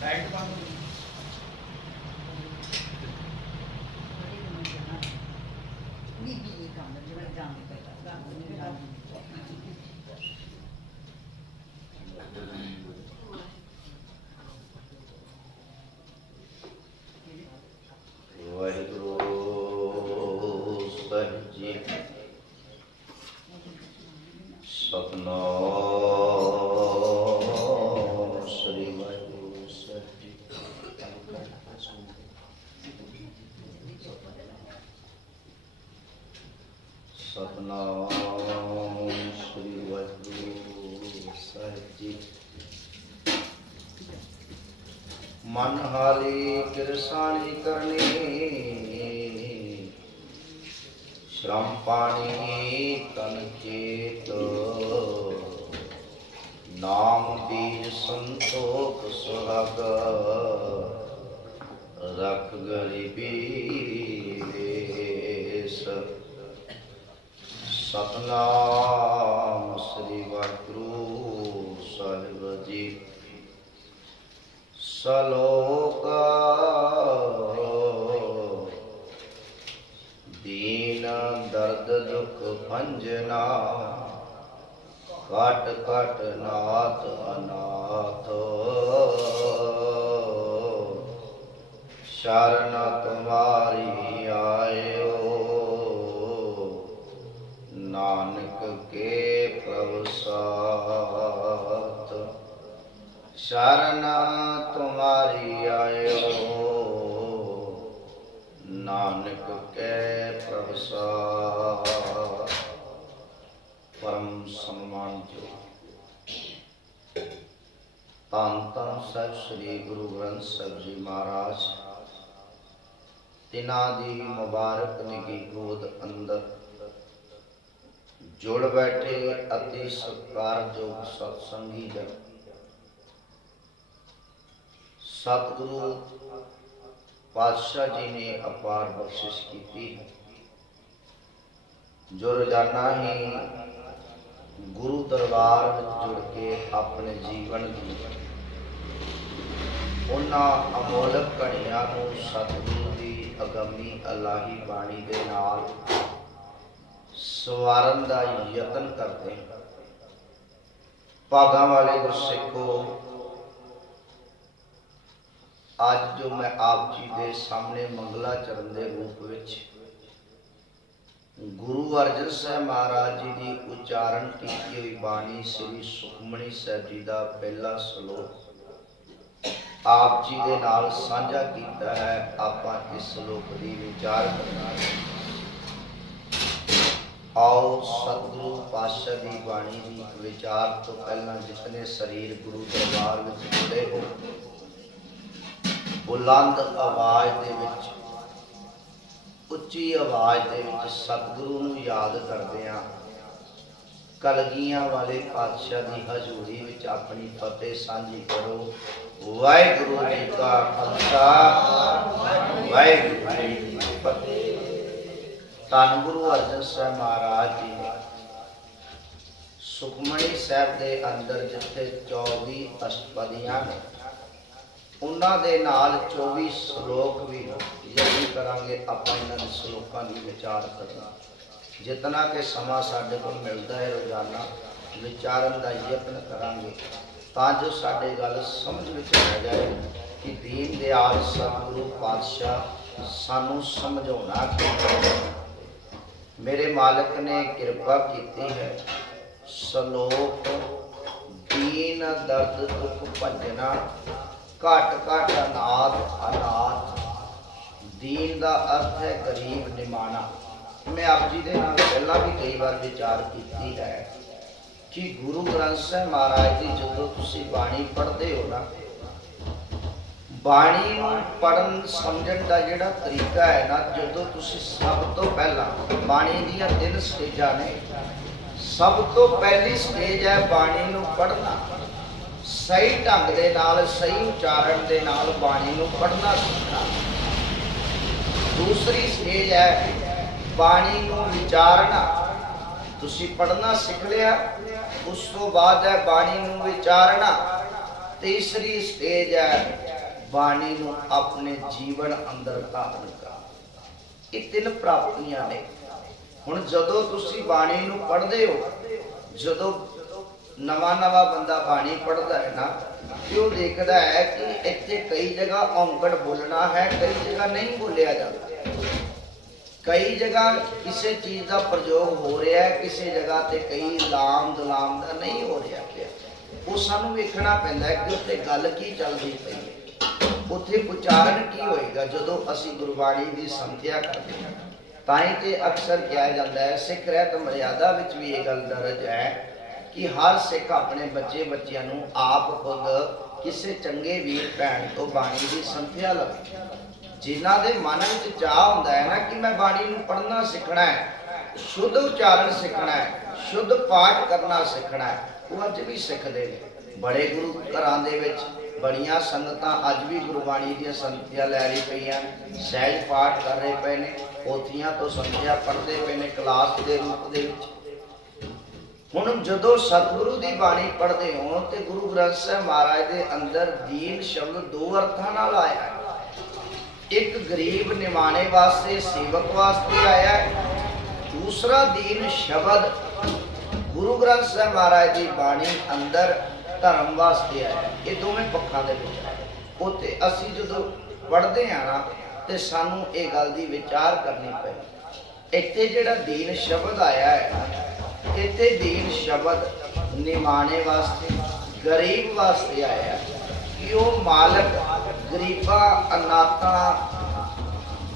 Diet बंद मन हाली किरसानी करनी श्रम पानी तन चेत नाम बीज संतोख सुहाग रख गरीबी वेश सतनाम श्री वाहिगुरु साहिब जी सलोक दीन दर्द दुख भंजना कट कट नाथ अनाथ शरण तुम्हारी आयो नानक के प्रभु साथ शरण तुम्हारी आयो नानक के प्रभु साथ। परम सम्मान जो धन धन साहिब श्री गुरु ग्रंथ साहिब जी महाराज तिना दी मुबारक निगी गोद अंदर जुड़ बैठे अति सत्कारयोग सत्संगी जन सतगुरु पातशाह जी ने अपार बख्शिश की है जो रोजाना ही गुरु दरबार में जुड़ के अपने जीवन की उन्हां अमोलक घड़ियां नूं सतगुरु की अगमी अलाही बाणी दे नाल सवारन दा यतन करते हैं। भागां वाले गुरसिखो आज जो मैं आप जी के सामने मंगलाचरण के रूप विच गुरु अर्जन साहब महाराज जी की उच्चारण की हुई बाणी श्री सुखमणी साहब जी का पहला श्लोक आप जी के नाल साझा किया है। आपां इस श्लोक की विचार करना है। आओ सतगुरु पातशाह की बाणी की विचार तो पहला जितने शरीर गुरु दरबार में जुड़े हो बुलंद आवाज दे विच उच्ची आवाज दे विच सतगुरु नूं याद करदिआं कलगियां वाले पातशाह की हजूरी विच अपनी फतेह सांझी करो। वाहिगुरु जी का खालसा वाहिगुरु जी की फतेह। धन गुरु अर्जन साहब महाराज जी ने सुखमणी साहब के अंदर जिथे 24 अष्टपदियां ने उन्हां दे नाल 24 श्लोक भी यही करांगे। आपां इन्हां दे श्लोकां दी विचार करना जितना के समा साडे कोल मिलदा है रोजाना विचारन दा यत्न करांगे तां जो साडे गल समझ विच आ जाए कि दीन दयाल सतगुरु पातशाह सानू समझाउणा कि मेरे मालिक ने कृपा की है। सलोक दीन दर्द दुख भंजना घट घट अनाथ अनाथ। दीन का अर्थ है गरीब निमाना। मैं आप जी के नाल पहला भी कई बार विचार की है कि गुरु ग्रंथ साहब महाराज की जो तुसी बाणी पढ़ते हो ना बाणी पढ़न समझण का जिहड़ा तरीका है ना जो तुसी सब तो पहला बाणी दीयां 3 स्टेजां ने। सब तो पहली स्टेज है बाणी नूं पढ़ना सही ढंग दे नाल सही उच्चारण दे नाल बाणी नूं पढ़ना सीखना। दूसरी स्टेज है बाणी नूं विचारना। तुसी पढ़ना सीख लिया उस तो बाद है बाणी नूं विचारना। तीसरी स्टेज है बाणी नूं अपने जीवन अंदर धारण करना। ये तीन प्राप्तियां ने। हुण जदों तुसीं बाणी नूं पढ़दे हो, जदों नवा नवा बंदा बाणी पढ़ता है ना, तो देखता है कि इत्थे कई जगह औंकड़ बोलना है, कई जगह नहीं बोलिया जाता, कई जगह किसी चीज का प्रयोग हो रहा है, किसी जगह ते कई लाम दलाम का नहीं हो रहा। वो सानू वेखना पैंदा है कि उत्थे गल की चलती पई है, उत्थे उच्चारण की होएगा। जदों असीं गुरबाणी की संथ्या करते हैं ताई ते अक्सर कहा जाता है, सिख रहत मर्यादा विच भी ये गल दर्ज है कि हर सिख अपने बच्चे बच्चियां नूं आप खुद किसी चंगे वीर भैन तो बाणी की संथ्या लवे। जिन्हां दे मन विच चाह हुंदा है ना कि मैं बाणी नूं पढ़ना सीखना है, शुद्ध उच्चारण सीखना है, शुद्ध पाठ करना सीखना है, वो अज भी सीखते हैं। बड़े गुरु घरां दे विच बड़ियां संगतां अज भी गुरबाणी दी संथ्या लै रही पईयां, सहज पाठ कर रहे पे ने, पोथियां तो संथ्या पढ़ते पे ने क्लास के रूप दे विच। हुण जदों सतगुरु दी बाणी पढ़दे हो ते गुरु ग्रंथ साहिब महाराज दे अंदर दीन शब्द दो अर्थां नाल आया है। एक गरीब निमाणे वास्ते सेवक वास्ते आया है, दूसरा दीन शब्द गुरु ग्रंथ साहिब महाराज की बाणी अंदर धर्म वास्ते आया है। ये दोवें पक्षां दे विच उत्ते असीं जदों पढ़दे हां ना ते सानू ये गल दी विचार करनी पई। इत्थे जिहड़ा दीन शब्द आया है, इत्थे दीन शब्द निमाणे वास्ते गरीब वास्ते आया है कि वह मालक गरीबां अनाथां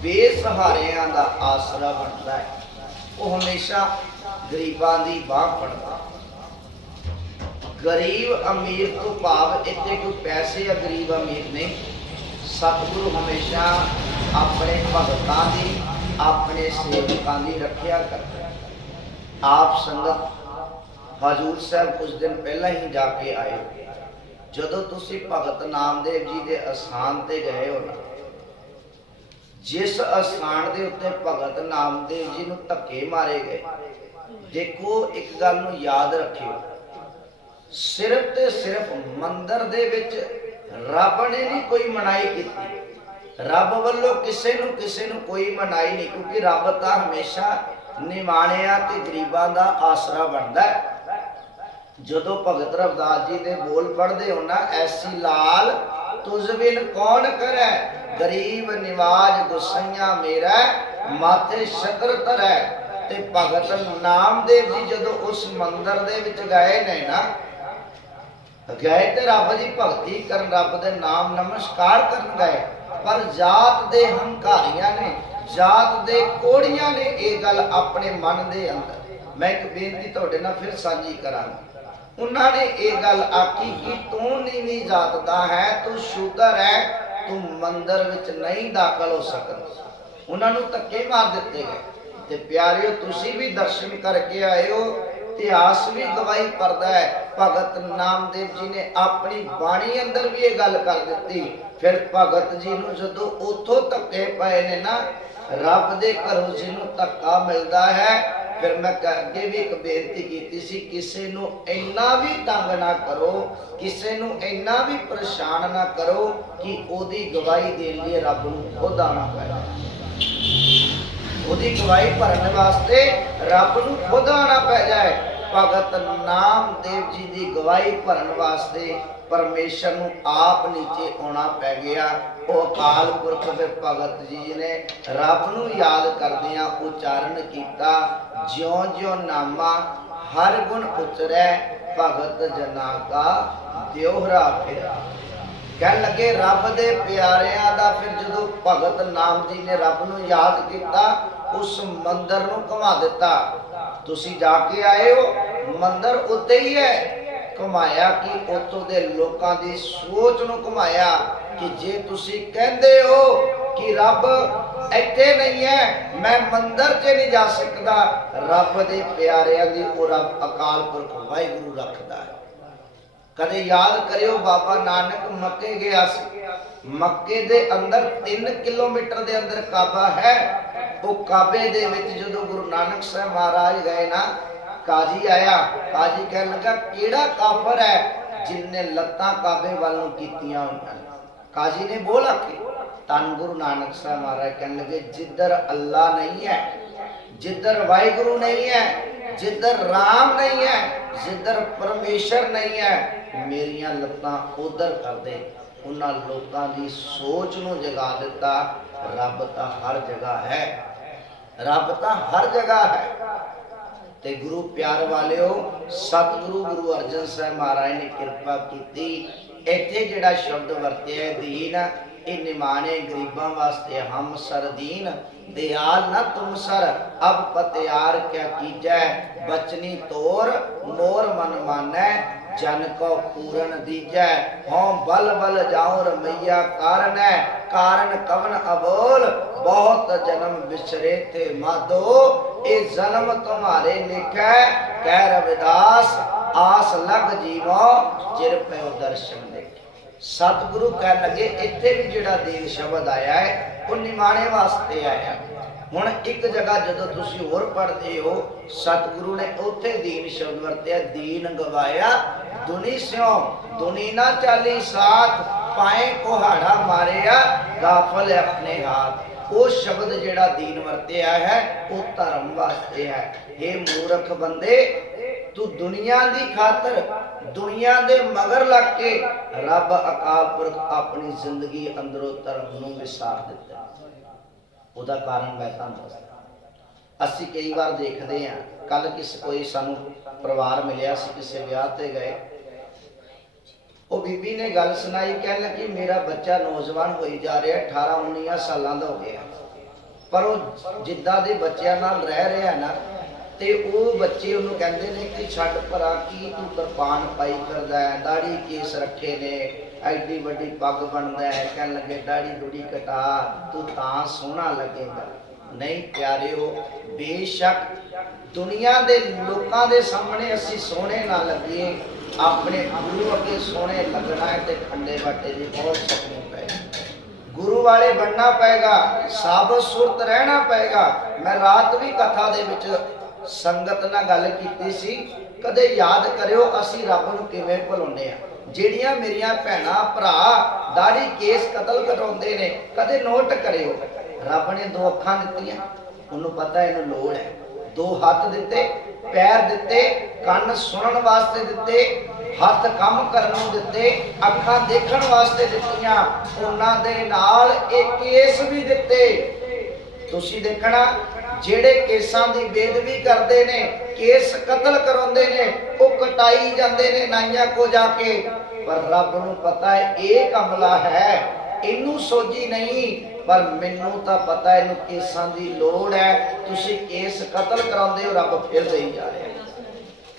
बेसहारियां दा आसरा बनता है। वो हमेशा गरीबां दी बांह फड़दा। गरीब अमीर तो भाव इत्थे कोई पैसे या गरीब अमीर नहीं। सतगुरु हमेशा अपने भगतां दी अपने सेवकां दी रखिया करदा है। आप संगत हजूर साहब कुछ दिन पहला ही जाके आए हो। जदों तुसी भगत नामदेव जी के अस्थान ते गए हो ना, जिस अस्थान के उत्ते भगत नामदेव जी नूं धक्के मारे गए, देखो एक गल नूं याद रखियो, सिर्फ ते सिर्फ मंदिर दे विच रब ने नहीं कोई मनाई की, रब वालों किसी नूं कोई मनाई नहीं, क्योंकि रब तां हमेशा निमाणियां ते गरीबां दा आसरा बनदा है। जदों भगत रविदास जी दे बोल पढ़दे हो ना, ऐसी लाल तुझ बिन कौन करे, गरीब निवाज गुसैया मेरा माथे छत्र धरै। ते भगत नामदेव जी जदों उस मंदिर दे विच गए ने ना, गए ते रब दी भगती करन, रब दे नाम नमस्कार करन गए, पर जात दे हंकारियां ने, जात दे कोड़ियां ने ये गल अपने मन दे अंदर, मैं एक बेनती तुहाडे नाल फिर साझी करांगा, उन्होंने ये गल आखी कि तू नीवी जात दा है, तू शूदर है, तू मंदिर विच नहीं दाखल हो सकदा। उन्होंने धक्के मार दिते गए। ते प्यारियो तुसी भी दर्शन करके आए हो, इतिहास भी गवाही करदा है। भगत नामदेव जी ने अपनी बाणी अंदर भी ये गल कर दी। फिर भगत जी नूं जदों उथों धक्के पए ने ना, रब दे घरों जिन्हों धक्का मिलता है, फिर मैं अगे भी एक बेनती की सी, किसी नूं इन्ना भी तंग ना करो, किसी नूं इन्ना भी परेशान ना करो कि ओदी गवाही देने लिए रब नूं खुद आना पए। ओदी गवाही भरने वास्ते रब नूं खुद आना पै जाए। भगत नामदेव जी की गवाही भरन वास्ते परमेश्वर नूं आप नीचे आना पै गया। वो अकाल पुरख दे भगत जी ने रब नूं याद करदियां उच्चारण किया, ज्यों ज्यों नामा हर गुण उतरै, भगत जना का द्योहरा फिर। कह लगे रब दे प्यारियां दा, फिर जदों भगत नाम जी ने रब नूं याद किया, उस मंदिर नूं घुमा दिता। तुसी जाके आए हो, मंदिर उत्ते ही है, घुमाया कि उतों दे लोकां दी सोच नूं घुमाया कि जे तुसी कहंदे हो कि रब इत्थे नहीं है, मैं मंदिर च नहीं जा सकदा, रब दे प्यारियां दी ओ रब अकाल पुरख वाहिगुरू रखदा है। कदे याद करियो बाबा नानक मक्के गया सी, मक्के दे अंदर 3 किलोमीटर दे अंदर काबा है। वो काबे दे विच जदों गुरु नानक साहब महाराज गए ना, काजी आया, काजी कहने लगा केड़ा काफर है जिन्ने लत्तां काबे वाल नूं कीतियां होईयां ने। काजी ने बोल आखे धन गुरु नानक साहब महाराज कहने लगे जिधर अल्लाह नहीं है, जिधर वाहिगुरु नहीं है, जिधर राम नहीं है, जिधर परमेश्वर नहीं है, मेरियां लत्तां उधर कर दे। उन्हां लोकां दी सोच नूं जगा दिता। रब तां हर जगह है, रब तां हर जगह है। ते गुरु प्यार वालिओ सतगुरु गुरु अर्जन साहब महाराज ने कृपा की। इत्थे जिहड़ा शब्द वरतिया दीन, ये निमाने गरीबां वास्ते हम सर दीन, दयाल न तुम सर अब पतियार क्या कीजै, बचनी तोर मोर मन मानै, जन को पूरन दीजै, हों बल बल जाऊं रमैया कारण है, कारण कवन अबोल बहुत जन्म बिछरे थे माधो, ए जन्म तुम्हारे लिखै कह रविदास, आस लग जीवो चिर पे दर्शन देखे। सतगुरु कह लगे इत्थे भी जिहड़ा दीन शब्द आया है वो निमाणे वास्ते आया। हुण एक जगह जदों तुसीं होर पढ़दे हो सतगुरु ने उत्थे दीन शब्द वरतिया, दीन गवाया दुनी स्यों दुनी ना चाली साथ, पाए कुहाड़ा मारिया गाफल अपने हाथ। वो शब्द जिहड़ा दीन वरतिया है वो धर्म वास्ते है। हे मूर्ख बंदे तू दुनिया दी खातर दुनिया दे मगर लग के रब अकाल पुरख अपनी जिंदगी अंदरों धर्म नूं विसार दिता। ਉਹਦਾ ਕਾਰਨ मैं ਤੁਹਾਨੂੰ ਦੱਸਦਾ। ਅਸੀਂ कई बार देखते हैं, कल किस कोई सानू परिवार मिलिया सी, किसी विआह ते गए, वो बीबी ने गल सुनाई, कह लगी मेरा बच्चा नौजवान होई जा रहा है, 18-19 सालों का हो गया, पर वो जिद्दां दे बच्चों नाल रह रहा ना, ते वो बच्चे उन्होंने कहते हैं कि छड्ड भरा की तू कृपान पाई करदा है, दाढ़ी केस रखे ने, एडी वड्डी पग बनदा है, कह लगे दाढ़ी दूड़ी कटा तू तां सोहना लगेगा। नहीं प्यारिओ, बेशक दुनिया दे लोकां दे सामने असीं सोहणे ना लगिए, अपने गुरु अगे सोहणे लगना है ते खंडे बाटे दी बहुत सकनी पेगी। गुरु वाले बनना पेगा, साबत सुरत रहना पेगा। मैं रात भी कथा दे विच संगत नाल गल कीती सी, कदे याद करियो असीं रब नूं किवें भुलाउने आ। ਜਿਹੜੀਆਂ ਮੇਰੀਆਂ ਭੈਣਾਂ ਭਰਾ ਦਾੜੀ ਕੇਸ ਕਤਲ ਕਰਾਉਂਦੇ ਨੇ, ਕਦੇ ਨੋਟ ਕਰਿਓ ਰੱਬ ਨੇ 2 ਅੱਖਾਂ ਦਿੱਤੀਆਂ, ਉਹਨੂੰ ਪਤਾ ਇਹਨੂੰ ਲੋੜ ਹੈ, 2 ਹੱਥ ਦਿੱਤੇ, ਪੈਰ ਦਿੱਤੇ, ਕੰਨ ਸੁਣਨ ਵਾਸਤੇ ਦਿੱਤੇ, ਹੱਥ ਕੰਮ ਕਰਨ ਨੂੰ ਦਿੱਤੇ, ਅੱਖਾਂ ਦੇਖਣ ਵਾਸਤੇ ਦਿੱਤੀਆਂ, ਉਹਨਾਂ ਦੇ ਨਾਲ ਇਹ ਕੇਸ ਵੀ ਦਿੱਤੇ। ਤੁਸੀਂ ਦੇਖਣਾ ਜਿਹੜੇ ਕੇਸਾਂ ਦੀ ਬੇਦਬੀ ਕਰਦੇ ਨੇ, केस कतल कराउंदे ने, वो कटाई जाते ने नाइयां को जाके, पर रब नूं पता है ये कमला है, इनू सोझी नहीं, पर मैनू तो पता है इनू केसां दी लोड़ है। तुसीं केस कतल कराउंदे हो, रब फिर दे जा रहा है।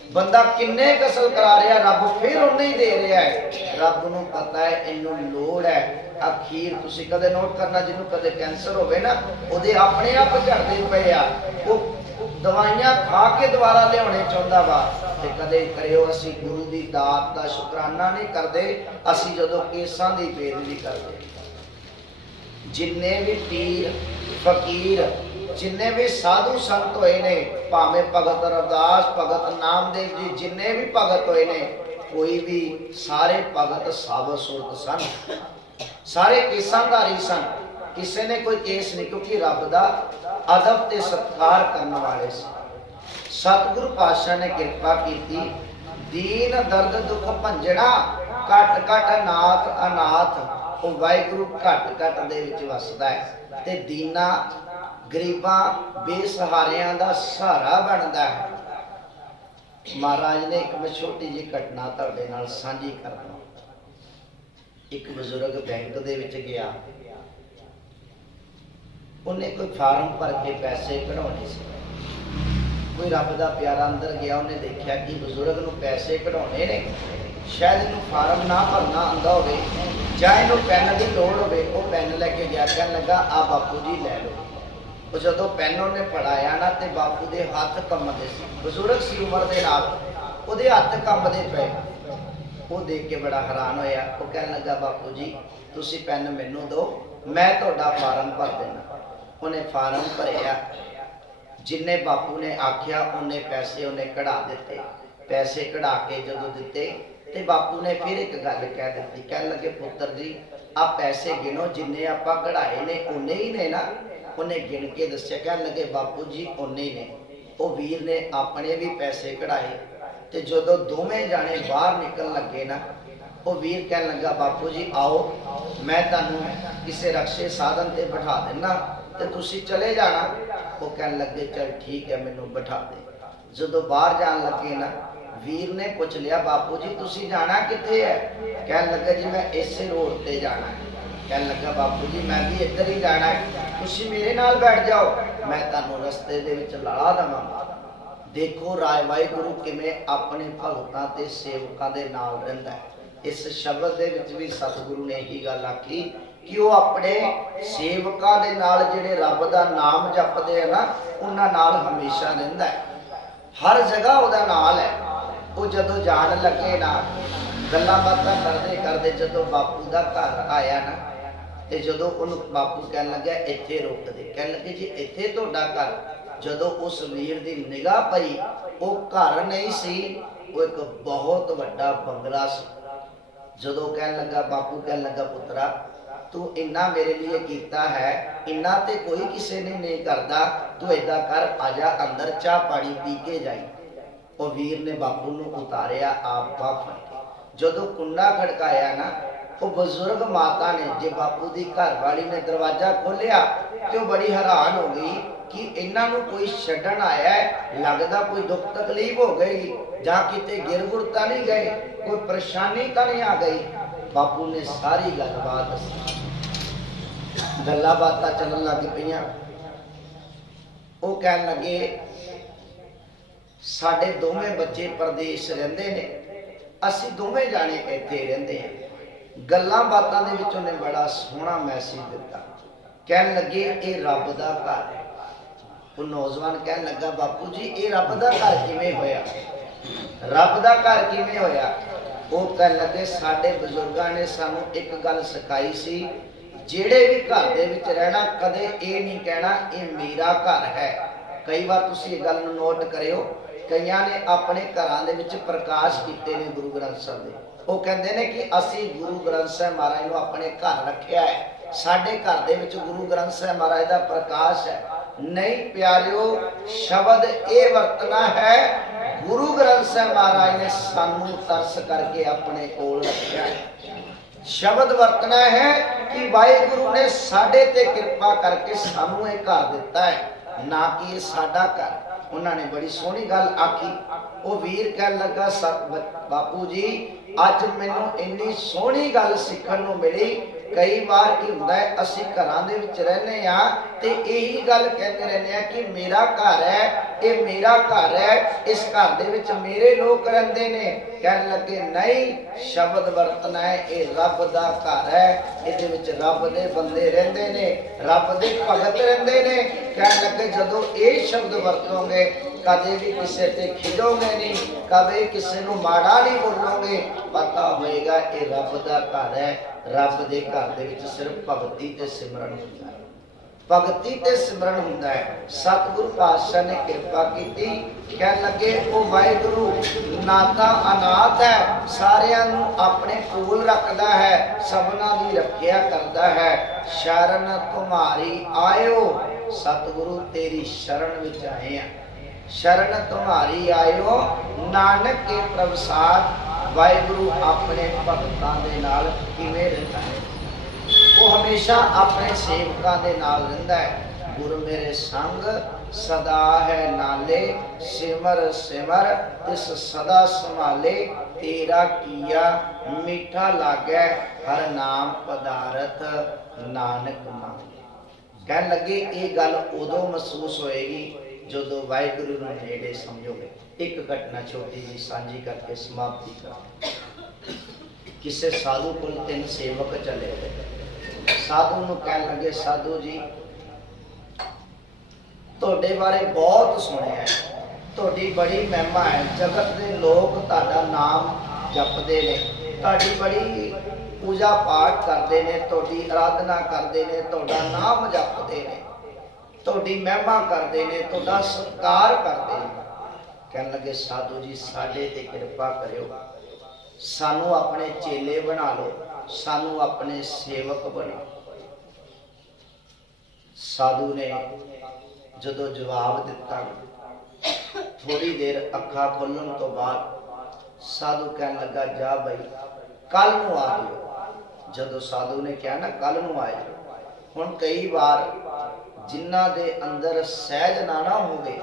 बंदा किन्ने कसल करा रहा, रब फिर उन्ने ही दे रहा है। रब नूं पता है इनू लोड़ है। अखीर तुसीं कदे नोट करना, जिन्हों कदे कैंसर होवे ना, उहदे अपने आप झड़दे पए आ, वो दवाइयां खा के दोबारा लियाने चाहता वा। ते कदे करियो असी गुरु की दात का शुकराना नहीं करते, असी जदों केसां दी बेदबी करते। जिन्ने भी पीर फकीर, जिन्ने भी साधु संत होए ने, भावें भगत रविदास, भगत नामदेव जी, जिन्ने भी भगत होए ने, कोई भी सारे भगत साबत सुरत सन, सारे केसांधारी सन, किसी ने कोई केस नहीं, क्योंकि रब दा अदब ते सत्कार करने वाले से। सतगुरु पातशाह ने कृपा की, दीन दर्द दुख भंजना, घट घट नाथ अनाथ, वो वाहिगुरु घट घट दे विच वसदा है, ते दीना गरीबां बेसहारियां दा सहारा बनदा है। महाराज ने एक मैं छोटी जी घटना तुहाडे नाल सांझी करना। एक बजुर्ग बैंक दे विच गया, उन्हें कोई फार्म भर के पैसे कढ़ाने से, कोई रब का प्यारा अंदर गया, उन्हें देखा कि बजुर्ग नूं पैसे कढ़ाने ने, शायद इनू फार्म ना भरना आंदा होवे, जां इनू पैन की लोड़ होवे, वो पैन लैके गया, कह लगा आ बापू जी लै लो। वो जदों पैन उन्हें फड़ाया ना, तो बापू के हथ कंबदे सी, बजुर्ग सी उम्र के नाल, उहदे हथ कंबदे पे। वो देख के बड़ा हैरान होया, वो कह लगा बापू जी तुसीं पैन मैनू दो, मैं तुहाडा फार्म भर देना। उन्हें फार्म भरिया, जिन्ने बापू ने आख्या उन्हें पैसे उन्हें कढ़ा दिते। पैसे कढ़ा के जदों दिते ਤੇ ਬਾਪੂ ਨੇ ਫਿਰ ਇੱਕ ਗੱਲ ਕਹਿ ਦਿੱਤੀ, ਕਹਿਣ ਲੱਗੇ ਪੁੱਤਰ ਜੀ ਆ ਪੈਸੇ ਗਿਣੋ, ਜਿੰਨੇ ਆਪਾਂ ਕਢਾਏ ਨੇ ਉਨੇ ਹੀ ਨੇ ਨਾ। ਉਹਨੇ ਗਿਣ ਕੇ ਦੱਸਿਆ, ਕਹਿਣ ਲੱਗੇ ਬਾਪੂ ਜੀ ਉਨੇ ਹੀ ਨੇ। ਉਹ ਵੀਰ ਨੇ ਆਪਣੇ ਵੀ ਪੈਸੇ ਕਢਾਏ ਤੇ ਜਦੋਂ ਦੋਵੇਂ ਜਾਣੇ ਬਾਹਰ ਨਿਕਲਣ ਲੱਗੇ ਨਾ, ਉਹ ਵੀਰ ਕਹਿਣ ਲੱਗਾ ਬਾਪੂ ਜੀ ਆਓ, ਮੈਂ ਤੁਹਾਨੂੰ ਕਿਸੇ ਰਕਸ਼ੇ ਸਾਧਨ ਤੇ ਬਿਠਾ ਦਿੰਦਾ ਤੇ ਤੁਸੀਂ ਚਲੇ ਜਾਣਾ। ਉਹ ਕਹਿਣ ਲੱਗੇ ਚਲ ਠੀਕ ਹੈ, ਮੈਨੂੰ ਬਿਠਾ ਦੇ। ਜਦੋਂ ਬਾਹਰ ਜਾਣ ਲੱਗੇ ਨਾ, ਵੀਰ ਨੇ ਪੁੱਛ ਲਿਆ ਬਾਪੂ ਜੀ ਤੁਸੀਂ ਜਾਣਾ ਕਿੱਥੇ ਹੈ? ਕਹਿਣ ਲੱਗਾ ਜੀ ਮੈਂ ਇਸੇ ਰੋਡ ਤੇ ਜਾਣਾ ਹੈ। ਕਹਿਣ ਲੱਗਾ ਬਾਪੂ ਜੀ ਮੈਂ ਵੀ ਇੱਧਰ ਹੀ ਜਾਣਾ ਹੈ, ਤੁਸੀਂ ਮੇਰੇ ਨਾਲ ਬੈਠ ਜਾਓ, ਮੈਂ ਤੁਹਾਨੂੰ ਰਸਤੇ ਦੇ ਵਿੱਚ ਲਾ ਦੇਵਾਂ। ਦੇਖੋ ਰਾਏ ਵਾਹਿਗੁਰੂ ਕਿਵੇਂ ਆਪਣੇ ਭਗਤਾਂ ਤੇ ਸੇਵਕਾਂ ਦੇ ਨਾਲ ਰਹਿੰਦਾ ਹੈ। ਇਸ ਸ਼ਬਦ ਦੇ ਵਿੱਚ ਵੀ ਸਤਿਗੁਰੂ ਨੇ ਇਹੀ ਗੱਲ ਆਖੀ ਕਿ ਉਹ ਆਪਣੇ ਸੇਵਕਾਂ ਦੇ ਨਾਲ ਜਿਹੜੇ ਰੱਬ ਦਾ ਨਾਮ ਜਪਦੇ ਆ ਨਾ, ਉਹਨਾਂ ਨਾਲ ਹਮੇਸ਼ਾ ਰਹਿੰਦਾ ਹੈ, ਹਰ ਜਗ੍ਹਾ ਉਹਦਾ ਨਾਲ ਹੈ। ਉਹ ਜਦੋਂ ਜਾਣ ਲੱਗੇ ਨਾ, ਗੱਲਾਂ ਬਾਤਾਂ ਕਰਦੇ ਕਰਦੇ ਜਦੋਂ ਬਾਪੂ ਦਾ ਘਰ ਆਇਆ ਨਾ, ਤੇ ਜਦੋਂ ਉਹਨੂੰ ਬਾਪੂ ਕਹਿਣ ਲੱਗਾ ਇੱਥੇ ਰੋਕ ਦੇ, ਕਹਿਣ ਲੱਗੇ ਜੀ ਇੱਥੇ ਤੁਹਾਡਾ ਘਰ? ਜਦੋਂ ਉਸ ਵੀਰ ਦੀ ਨਿਗਾਹ ਪਈ, ਉਹ ਘਰ ਨਹੀਂ ਸੀ, ਉਹ ਇੱਕ ਬਹੁਤ ਵੱਡਾ ਬੰਗਲਾ ਸੀ। ਜਦੋਂ ਕਹਿਣ ਲੱਗਾ ਬਾਪੂ ਕਹਿਣ ਲੱਗਾ ਪੁੱਤਰਾ ਤੂੰ ਇੰਨਾ ਮੇਰੇ ਲਈ ਕੀਤਾ ਹੈ, ਇੰਨਾ ਤੇ ਕੋਈ ਕਿਸੇ ਨੇ ਨਹੀਂ ਕਰਦਾ, ਤੂੰ ਏਦਾਂ ਕਰ ਆਜਾ ਅੰਦਰ ਚਾਹ ਪਾਣੀ ਪੀ ਕੇ ਜਾਈ। ਉਹ ਵੀਰ ਨੇ ਬਾਪੂ ਨੂੰ ਉਤਾਰਿਆ ਆਪ ਬਾਪ। ਜਦੋਂ ਕੁੰਡਾ ਖੜਕਾਇਆ ਨਾ, ਉਹ ਬਜ਼ੁਰਗ ਮਾਤਾ ਨੇ ਜੇ ਬਾਪੂ ਦੀ ਘਰ ਵਾਲੀ ਨੇ ਦਰਵਾਜ਼ਾ ਖੋਲਿਆ ਤੇ ਉਹ ਬੜੀ ਹੈਰਾਨ ਹੋ ਗਈ ਕਿ ਇਹਨਾਂ ਨੂੰ ਕੋਈ ਛੱਡਣ ਆਇਆ ਹੈ, ਲੱਗਦਾ ਕੋਈ ਦੁੱਖ ਤਕਲੀਫ ਹੋ ਗਈ ਜਾਂ ਕਿਤੇ ਗਿਰ ਗੁਰ ਤਾਂ ਨਹੀਂ ਗਏ, ਕੋਈ ਪਰੇਸ਼ਾਨੀ ਤਾਂ ਨਹੀਂ ਆ ਗਈ। ਬਾਪੂ ਨੇ ਸਾਰੀ ਗੱਲਬਾਤ ਦੱਸੀ, ਗੱਲਾਂ ਬਾਤਾਂ ਚੱਲਣ ਲੱਗ ਪਈਆਂ। ਉਹ ਕਹਿਣ ਲੱਗੇ ਸਾਡੇ ਦੋਵੇਂ ਬੱਚੇ ਪ੍ਰਦੇਸ਼ ਰਹਿੰਦੇ ਨੇ, ਅਸੀਂ ਦੋਵੇਂ ਜਾਣੇ ਇੱਥੇ ਰਹਿੰਦੇ ਹਾਂ। ਗੱਲਾਂ ਬਾਤਾਂ ਦੇ ਵਿੱਚ ਉਹਨੇ ਬੜਾ ਸੋਹਣਾ ਮੈਸੇਜ ਦਿੱਤਾ। ਕਹਿਣ ਲੱਗੇ ਇਹ ਰੱਬ ਦਾ ਘਰ ਹੈ। ਉਹ ਨੌਜਵਾਨ ਕਹਿਣ ਲੱਗਾ ਬਾਪੂ ਜੀ ਇਹ ਰੱਬ ਦਾ ਘਰ ਕਿਵੇਂ ਹੋਇਆ? ਰੱਬ ਦਾ ਘਰ ਕਿਵੇਂ ਹੋਇਆ? ਉਹ ਕਹਿਣ ਲੱਗੇ ਸਾਡੇ ਬਜ਼ੁਰਗਾਂ ਨੇ ਸਾਨੂੰ ਇੱਕ ਗੱਲ ਸਿਖਾਈ ਸੀ, ਜਿਹੜੇ ਵੀ ਘਰ ਦੇ ਵਿੱਚ ਰਹਿਣਾ ਕਦੇ ਇਹ ਨਹੀਂ ਕਹਿਣਾ ਇਹ ਮੇਰਾ ਘਰ ਹੈ। ਕਈ ਵਾਰ ਤੁਸੀਂ ਇਹ ਗੱਲ ਨੂੰ ਨੋਟ ਕਰਿਓ, ਕਈਆਂ ਨੇ ਆਪਣੇ ਘਰਾਂ ਦੇ ਵਿੱਚ ਪ੍ਰਕਾਸ਼ ਕੀਤੇ ਨੇ ਗੁਰੂ ਗ੍ਰੰਥ ਸਾਹਿਬ ਦੇ। ਉਹ ਕਹਿੰਦੇ ਨੇ ਕਿ ਅਸੀਂ ਗੁਰੂ ਗ੍ਰੰਥ ਸਾਹਿਬ ਮਹਾਰਾਜ ਨੂੰ ਆਪਣੇ ਘਰ ਰੱਖਿਆ ਹੈ, ਸਾਡੇ ਘਰ ਦੇ ਵਿੱਚ ਗੁਰੂ ਗ੍ਰੰਥ ਸਾਹਿਬ ਮਹਾਰਾਜ ਦਾ ਪ੍ਰਕਾਸ਼ ਹੈ। ਨਹੀਂ ਪਿਆਰਿਓ, ਸ਼ਬਦ ਇਹ ਵਰਤਣਾ ਹੈ, ਗੁਰੂ ਗ੍ਰੰਥ ਸਾਹਿਬ ਮਹਾਰਾਜ ਨੇ ਸਾਨੂੰ ਤਰਸ ਕਰਕੇ ਆਪਣੇ ਕੋਲ ਰੱਖਿਆ ਹੈ। ਸ਼ਬਦ ਵਰਤਣਾ ਹੈ ਕਿ ਵਾਹਿਗੁਰੂ ਨੇ ਸਾਡੇ ਤੇ ਕਿਰਪਾ ਕਰਕੇ ਸਾਨੂੰ ਇਹ ਘਰ ਦਿੱਤਾ ਹੈ, ਨਾ ਕਿ ਇਹ ਸਾਡਾ ਘਰ। ਉਹਨਾਂ ਨੇ ਬੜੀ ਸੋਹਣੀ ਗੱਲ ਆਖੀ। ਉਹ ਵੀਰ ਕਹਿਣ ਲੱਗਾ ਬਾਪੂ ਜੀ ਅੱਜ ਮੈਨੂੰ ਇੰਨੀ ਸੋਹਣੀ ਗੱਲ ਸਿੱਖਣ ਨੂੰ ਮਿਲੀ। ਕਈ ਵਾਰ ਕੀ ਹੁੰਦਾ ਹੈ ਅਸੀਂ ਘਰਾਂ ਦੇ ਵਿੱਚ ਰਹਿੰਦੇ ਆ ਤੇ ਇਹੀ ਗੱਲ ਕਹਿੰਦੇ ਰਹਿੰਦੇ ਆ ਕਿ ਮੇਰਾ ਘਰ ਹੈ, ਇਹ ਮੇਰਾ ਘਰ ਹੈ, ਇਸ ਘਰ ਦੇ ਵਿੱਚ ਮੇਰੇ ਲੋਕ ਰਹਿੰਦੇ ਨੇ। ਕਹਿਣ ਲੱਗੇ ਨਹੀਂ, ਸ਼ਬਦ ਵਰਤਣਾ ਹੈ, ਇਹ ਰੱਬ ਦਾ ਘਰ ਹੈ, ਇਹਦੇ ਵਿੱਚ ਰੱਬ ਦੇ ਬੰਦੇ ਰਹਿੰਦੇ ਨੇ, ਰੱਬ ਦੇ ਭਗਤ ਰਹਿੰਦੇ ਨੇ। ਕਹਿਣ ਲੱਗੇ ਜਦੋਂ ਇਹ ਸ਼ਬਦ ਵਰਤੋਗੇ ਕਦੇ ਵੀ ਕਿਸੇ ਤੇ ਖਿਜੋਗੇ ਨਹੀਂ, ਕਦੇ ਕਿਸੇ ਨੂੰ ਮਾੜਾ ਨਹੀਂ ਬੋਲੋਗੇ, ਪਤਾ ਹੋਏਗਾ ਇਹ ਰੱਬ ਦਾ ਘਰ ਹੈ। ਰੱਬ ਦੇ ਘਰ ਦੇ ਵਿੱਚ ਸਿਰਫ ਭਗਤੀ ਤੇ ਸਿਮਰਨ ਹੁੰਦਾ ਹੈ, ਭਗਤੀ ਤੇ ਸਿਮਰਨ ਹੁੰਦਾ ਹੈ। ਸਤਿਗੁਰੂ ਪਾਤਸ਼ਾਹ ਨੇ ਕਿਰਪਾ ਕੀਤੀ। ਕਹਿਣ ਲੱਗੇ ਉਹ ਵਾਹਿਗੁਰੂ ਨਾਤਾ ਅਨਾਥ ਹੈ, ਸਾਰਿਆਂ ਨੂੰ ਆਪਣੇ ਕੋਲ ਰੱਖਦਾ ਹੈ, ਸਭਨਾਂ ਦੀ ਰੱਖਿਆ ਕਰਦਾ ਹੈ। ਸ਼ਰਨ ਤੁਮਾਰੀ ਆਇਓ, ਸਤਿਗੁਰੂ ਤੇਰੀ ਸ਼ਰਨ ਵਿੱਚ ਆਏ ਆ। ਸ਼ਰਨ ਤੁਮਾਰੀ ਆਇਓ ਨਾਨਕ ਕੇ ਪ੍ਰਭਸਾਦ। ਵਾਹਿਗੁਰੂ ਆਪਣੇ ਭਗਤਾਂ ਦੇ ਨਾਲ ਕਿਵੇਂ ਰਹਿੰਦਾ ਹੈ? ਉਹ ਹਮੇਸ਼ਾ ਆਪਣੇ ਸੇਵਕਾਂ ਦੇ ਨਾਲ ਰਹਿੰਦਾ ਹੈ। ਗੁਰ ਮੇਰੇ ਸੰਗ ਸਦਾ ਹੈ ਨਾਲੇ, ਸਿਮਰ ਸਿਮਰ ਤਿਸ ਸਦਾ ਸੰਭਾਲੇ। ਤੇਰਾ ਕੀਆ ਮਿੱਠਾ ਲਾਗੈ, ਹਰ ਨਾਮ ਪਦਾਰਥ ਨਾਨਕ ਮੰਗੇ। ਕਹਿਣ ਲੱਗੇ ਇਹ ਗੱਲ ਉਦੋਂ ਮਹਿਸੂਸ ਹੋਏਗੀ ਜਦੋਂ ਵਾਹਿਗੁਰੂ ਨੂੰ ਨੇੜੇ ਸਮਝੋਗੇ। ਇੱਕ ਘਟਨਾ ਛੋਟੀ ਜਿਹੀ ਸਾਂਝੀ ਕਰਕੇ ਸਮਾਪਤੀ ਕਰਾਂ। ਕਿਸੇ ਸਾਧੂ ਕੋਲ 3 ਸੇਵਕ ਚਲੇ ਗਏ। ਸਾਧੂ ਨੂੰ ਕਹਿਣ ਲੱਗੇ ਸਾਧੂ ਜੀ ਤੁਹਾਡੇ ਬਾਰੇ ਬਹੁਤ ਸੁਣਿਆ ਹੈ, ਤੁਹਾਡੀ ਬੜੀ ਮਹਿਮਾ ਹੈ, ਜਗਤ ਦੇ ਲੋਕ ਤੁਹਾਡਾ ਨਾਮ ਜਪਦੇ ਨੇ, ਤੁਹਾਡੀ ਬੜੀ ਪੂਜਾ ਪਾਠ ਕਰਦੇ ਨੇ, ਤੁਹਾਡੀ ਆਰਾਧਨਾ ਕਰਦੇ ਨੇ, ਤੁਹਾਡਾ ਨਾਮ ਜਪਦੇ ਨੇ, ਤੁਹਾਡੀ ਮਹਿਮਾ ਕਰਦੇ ਨੇ, ਤੁਹਾਡਾ ਸਤਿਕਾਰ ਕਰਦੇ ਨੇ। ਕਹਿਣ ਲੱਗੇ ਸਾਧੂ ਜੀ ਸਾਡੇ ਤੇ ਕਿਰਪਾ ਕਰਿਓ, सानू अपने चेले बना लो, सानू अपने सेवक बना। साधु ने जदों जवाब दिता, थोड़ी देर अखा खोलन तो बाद साधु कहन लगा, जा भाई कल नूं आ जाओ। जदों साधु ने कहा ना कल नूं आ जाओ, हुण कई बार जिन्हां दे अंदर सहज ना होवे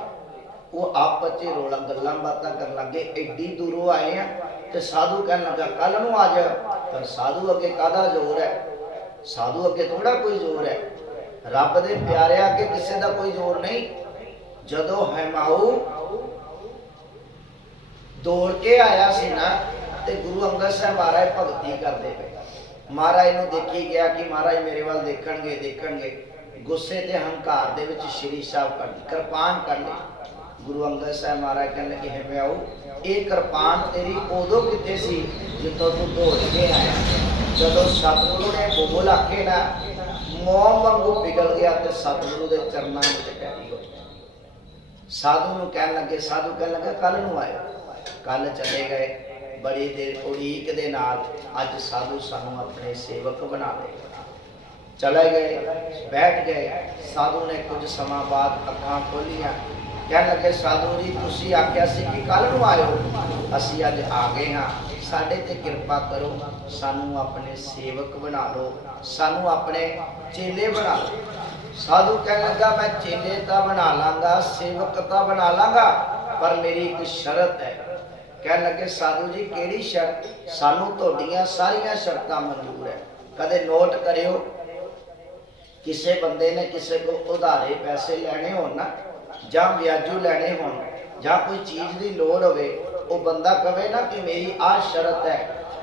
वो आपस च रोला गल्लां बातां करन लगे, एडी दूरों आए हैं तो साधु कहन लगा कल नूं आ जाओ। पर साधु अगे काहदा जोर है? साधु अगे थोड़ा कोई जोर है, रब दे प्यारे अगे किसी का कोई जोर नहीं। जदों हैमाऊ दौड़ के आया सी ना ते गुरु अंगद साहब महाराज भगती करते पे, महाराज नूं देखी गया कि महाराज मेरे वाल देखणगे देखणगे, गुस्से ते हंकार दे विच श्री साहब कर कृपान कर ली। गुरु अंगद साहब महाराज कहने लगे, हैमाऊ ये कृपान तेरी उदों किते सी जितों तू दौड़ के आया? जदों सतगुरु ने बोल आखे ना, मोम वांगू पिघल गया ते सतगुरु दे चरनां विच पैरी हो गया। साधु नूं कहन लगे, साधु कहन लगे कल नूं आए। कल चले गए, बड़ी देर उड़ीक दे नाल अज साधु सानू अपने सेवक बना ले। चले गए, बैठ गए। साधु ने कुछ समा बाद अखां खोलियां, कहन लगे साधु जी तुसीं आख्या सी कि कल नूं आयो, असीं अज आ गए हां, साडे ते किरपा करो, सानू अपने सेवक बना लो, सानू अपने चेले बना लो। साधु कहन लगा मैं चेले तां बना लांगा, सेवक तां बना लांगा, पर मेरी एक शर्त है। कहन लगे साधु जी केड़ी शर्त? सानू तुहाडीआं सारियां शर्तां मंजूर है। कदे नोट करियो, किसी बंदे ने किसी को उधारे पैसे लेने हो ना, जां ब्याजू लेने हो, जां कोई चीज़ की लोड़ होवे, वो बंदा कहे ना कि मेरी आ शर्त है,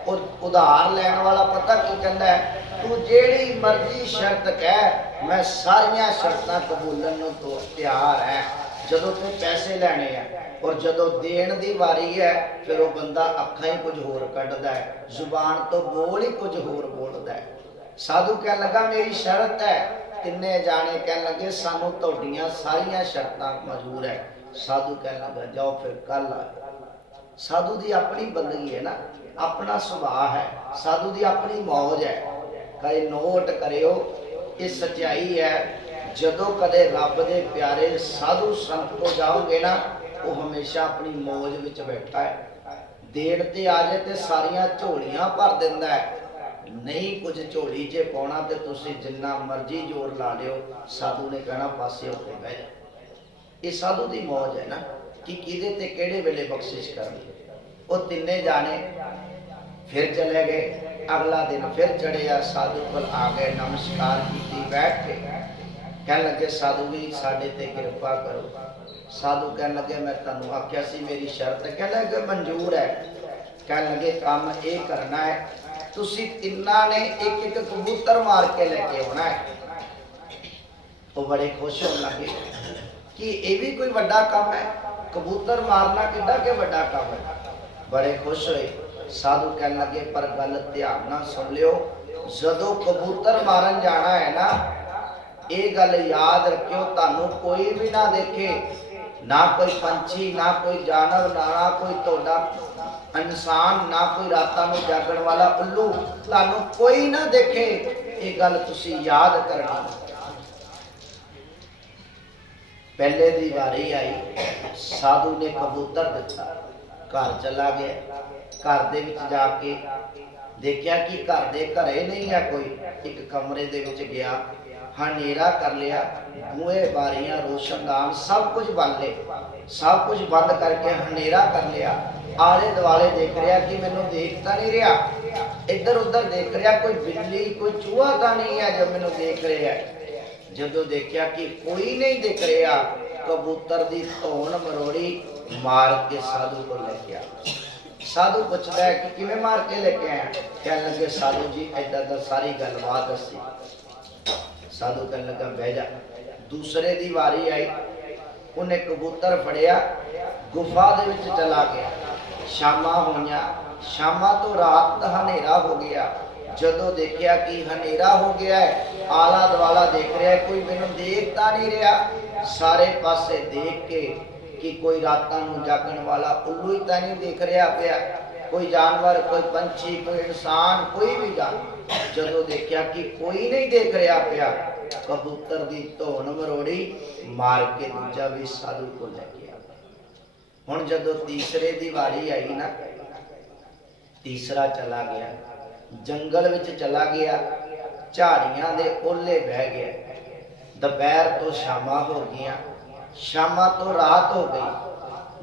और उधार लैण वाला पता की कहता है, तू जेड़ी मर्जी शर्त कह, मैं सारियां शर्तां कबूलन नूं तो तैयार है। जदों तू पैसे लेने हैं और जदों देण दी वारी है, फिर वो बंदा अखां ही कुछ होर कढदा है, जुबान तो बोल ही कुछ होर बोलदा है। साधु कहन लगा मेरी शर्त है। तिन्ने जाने कहन लगे सानू तुहाडीआं सारियां शर्तां मंजूर है। साधु कहन लगा जाओ फिर कल आ। साधु दी अपनी बंदगी है ना, अपना सुभाव है, साधु दी अपनी मौज है। कई नोट करियो, ये सच्चाई है। जदों कदे रब दे प्यारे साधु संत को जाओगे ना, वो हमेशा अपनी मौज विच बैठा है। देण ते आ जाए तो सारियां झोलियां भर दिंदा है, नहीं कुछ झोली च पाउणा ते तुसीं जिन्ना मर्जी जोर ला लियो, साधु ने कहना पासे होके बह जा। ये साधु दी मौज है ना कि किहदे ते किहड़े वेले बख्शिश करनी। वो तिन्ने जाने फिर चले गए। अगला दिन फिर चढ़िया, साधु कोल आ गए, नमस्कार की, बैठ के कहन लगे साधु जी साडे ते किरपा करो। साधु कहन लगे मैं तुहानू आख्या सी मेरी शर्त, कहन लगे मंजूर है। कहन लगे काम ये करना है, तुसीं तिन्ना ने एक एक कबूतर मार के लेके आना है। वो बड़े खुश होने लगे कि ये भी कोई बड़ा काम है, कबूतर मारना कितना के बड़ा काम है। बड़े खुश हुए। साधु कहन लगे पर गल ध्यान नाल सुन लियो, जदों कबूतर मारन जाना है ना, ये गल याद रखियो, तुहानू कोई भी ना देखे, ना कोई पंछी, ना कोई जानवर, ना कोई तोड़ा इंसान, ना कोई रातां नूं जागण वाला उल्लू, तुहानू कोई ना देखे। ये गल तुसीं याद करनी। पहले दी वारी आई, साधु ने कबूतर दिता, घर चला गया। घर दे विच जाके देखिया कि घर दे घरे नहीं है कोई। एक कमरे दे विच गया, हनेरा कर लिया, बूहे बारियां रोशनदान सब कुछ बंद ले, सब कुछ बंद करके हनेरा कर लिया। आले दुआले देख रहा कि मैनू देखता नहीं रहा, इधर उधर देख रहा, कोई बिल्ली कोई चूहा तो नहीं है जो मैनू देख रहा है। जदों देखिया कि कोई नहीं देख रहा, कबूतर दी धौन मरोड़ी मार के साधु को लेके आ। साधु पूछता है कि किवें मार के लेके आया? कहने लगे साधु जी ऐदा दा सारी गलबात दसी। साधु कहने लगा बह जा। दूसरे दी वारी आई, उन्हें कबूतर फड़िया, गुफा दे विच चला गया। शामा होइयां, शामा तो रात दा हनेरा हो गया। जदों देखिया कि हनेरा हो गया है, आला दुआला देख रहा है, कोई मैनू देखता नहीं रहा। सारे पासे देख के कि कोई रातां नूं जागण वाला उल्लू ही तां नहीं देख रहा पिया। कोई जानवर, कोई पंछी, कोई इंसान, कोई भी जानवर जदों देखिया कि कोई नहीं देख रहा पिया, कबूतर दी धौन मरोड़ी मार के दूजा भी साधु को लेके आ। हुण जदों तीसरे दी वारी आई ना, तीसरा चला गया, जंगल विच चला गया, झाड़ियां दे ओले बह गया। दोपहर तो शामां हो गई, शामां तो रात हो गई।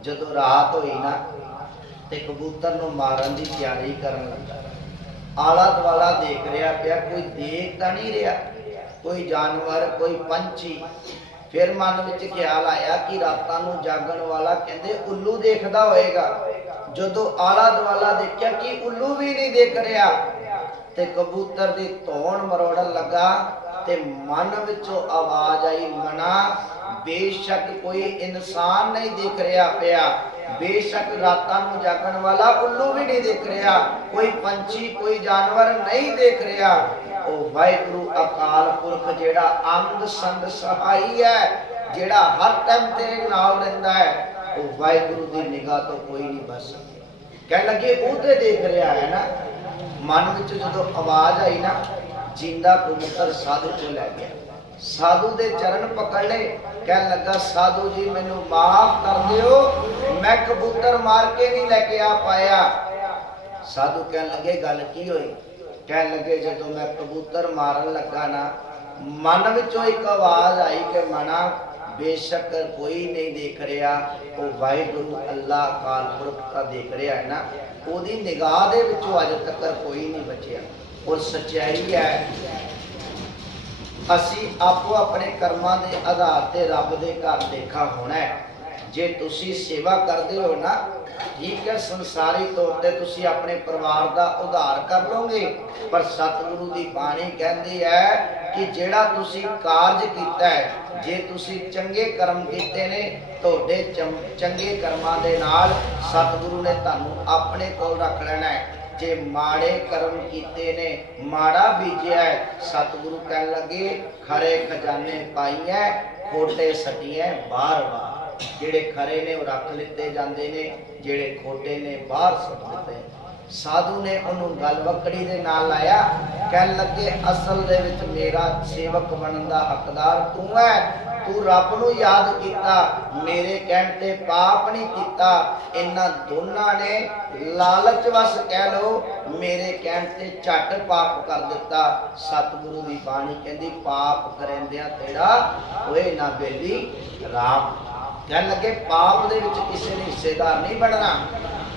जदों रात हुई ना ते कबूतर नूं मारन दी तैयारी करन लगा। आला दुआला देख रहा पिया, कोई देख तां नहीं रहा, कोई जानवर, कोई पंछी। फिर मन विच ख्याल आया कि रातां नूं जागण वाला कहंदे उल्लू देखदा होएगा। जदों आला दुआला देखिया कि उल्लू भी नहीं देख रहा ते कबूतर दी धौन मरोड़न लगा ते मन विचों आवाज आई, मना बेशक कोई इंसान नहीं देख रहा पिया, बेशक रातां नूं जागण वाला उल्लू भी नहीं देख रहा, कोई पंछी, कोई जानवर नहीं देख रहा। ओ वाहिगुरु अकाल पुरख जेड़ा अंग संग सहाई है, जेड़ा हर टाइम तेरे नाल रहिंदा है, ओ वाहिगुरु दी निगाह तो कोई नहीं बच सकता। कह लगे वो तो देख रहा है ना। मन विच जदों आवाज आई ना, जिंदा कबूतर साधु को लै गया। साधु दे चरण पकड़ ले, कह लगा साधु जी मैनू माफ कर दियो, मैं कबूतर मार के नहीं लेके आ पाया। साधु कह लगे गल की होई? कह लगे जदों मैं कबूतर मारन लगा ना, मन विचों एक आवाज आई कि मना बेशक कोई नहीं देख रहा, वो वाहिगुरु अल्लाह अकाल पुरख का देख रहा है ना, ओदी निगाह दे विचों अज तक कोई नहीं बचिया। और सच्चाई है, असी आपो अपने कर्मां दे आधार ते रब दे घर देखा होना है। जे तुसी सेवा करते हो ना, ठीक है, संसारी तौर ते तुसी अपने परिवार का उद्धार कर लोगे, पर सतगुरु की बाणी कहती है कि जेड़ा तुसी कारज कीता है, जे तुसी चंगे कर्म कीते ने, तोड़े चंगे कर्मां दे नाल सतगुरु ने तुहानू अपने कोल रख लेना है। जे माड़े कर्म कीते ने, माड़ा बीजिया है, सतगुरु कह लगे खरे खजाने पाइए, खोटे सटिए बार बार। जेड़े खरे ने वो रख लिते जाते ने, जेड़े खोटे ने बाहर सुट दिते। साधु ने उन्होंने गल वकड़ी दे नाल लाया, कह लगे असल दे विच मेरा सेवक बनन दा हकदार तू है, तू रब नूं याद कीता, मेरे कहण ते पाप नहीं कीता। इन्हां दोनां ने लालच वस कह लो मेरे कहण ते झट पाप कर दिता। सतगुरु दी बाणी कहंदी पाप करेंदियां तेरा होए ना बेली राम। कह लगे पाप दे विच किसी ने हिस्सेदार नहीं बनना,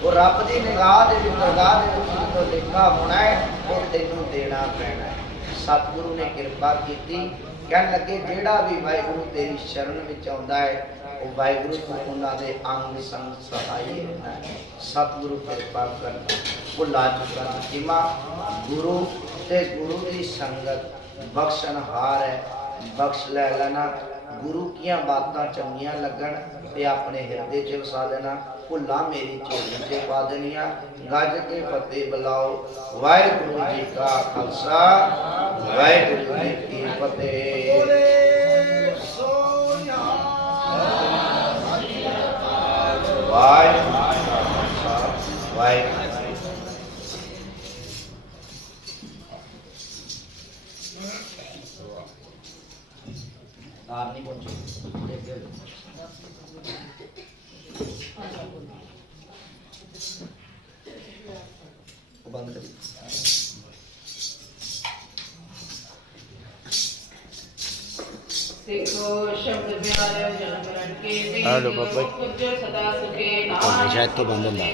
वो रब दी निगाह दे विच दरगाह दे विच जो लिखा होना है वो तैनूं देना पैना है। सतगुरु ने किरपा कीती, कह लगे जेड़ा भी वाहिगुरु तेरी शरण विच आउंदा है वो वाहिगुरु को उन्हां दे अंग संग सहाई होना है। सतगुरु किरपा करना भुला चुका सीमा, गुरु ते गुरु की संगत बख्शनहार है, बख्श लै लेना। गुरु की बातां चंगियां लगन ते अपने हिरदे च वसा देना, भुला मेरी झोली च पा देनियां। गज के फतेह बुलाओ, वाहिगुरु जी का खालसा, वाहिगुरु जी की फतेह। वाहिगुरु जी का खालसा, वाहिगुरु। नहीं पहुंचे बंद कर। सिखो शब्द प्यारे जन्म मरण के हेलो बाबा सदा सुखे नाम शायद तो बंद है।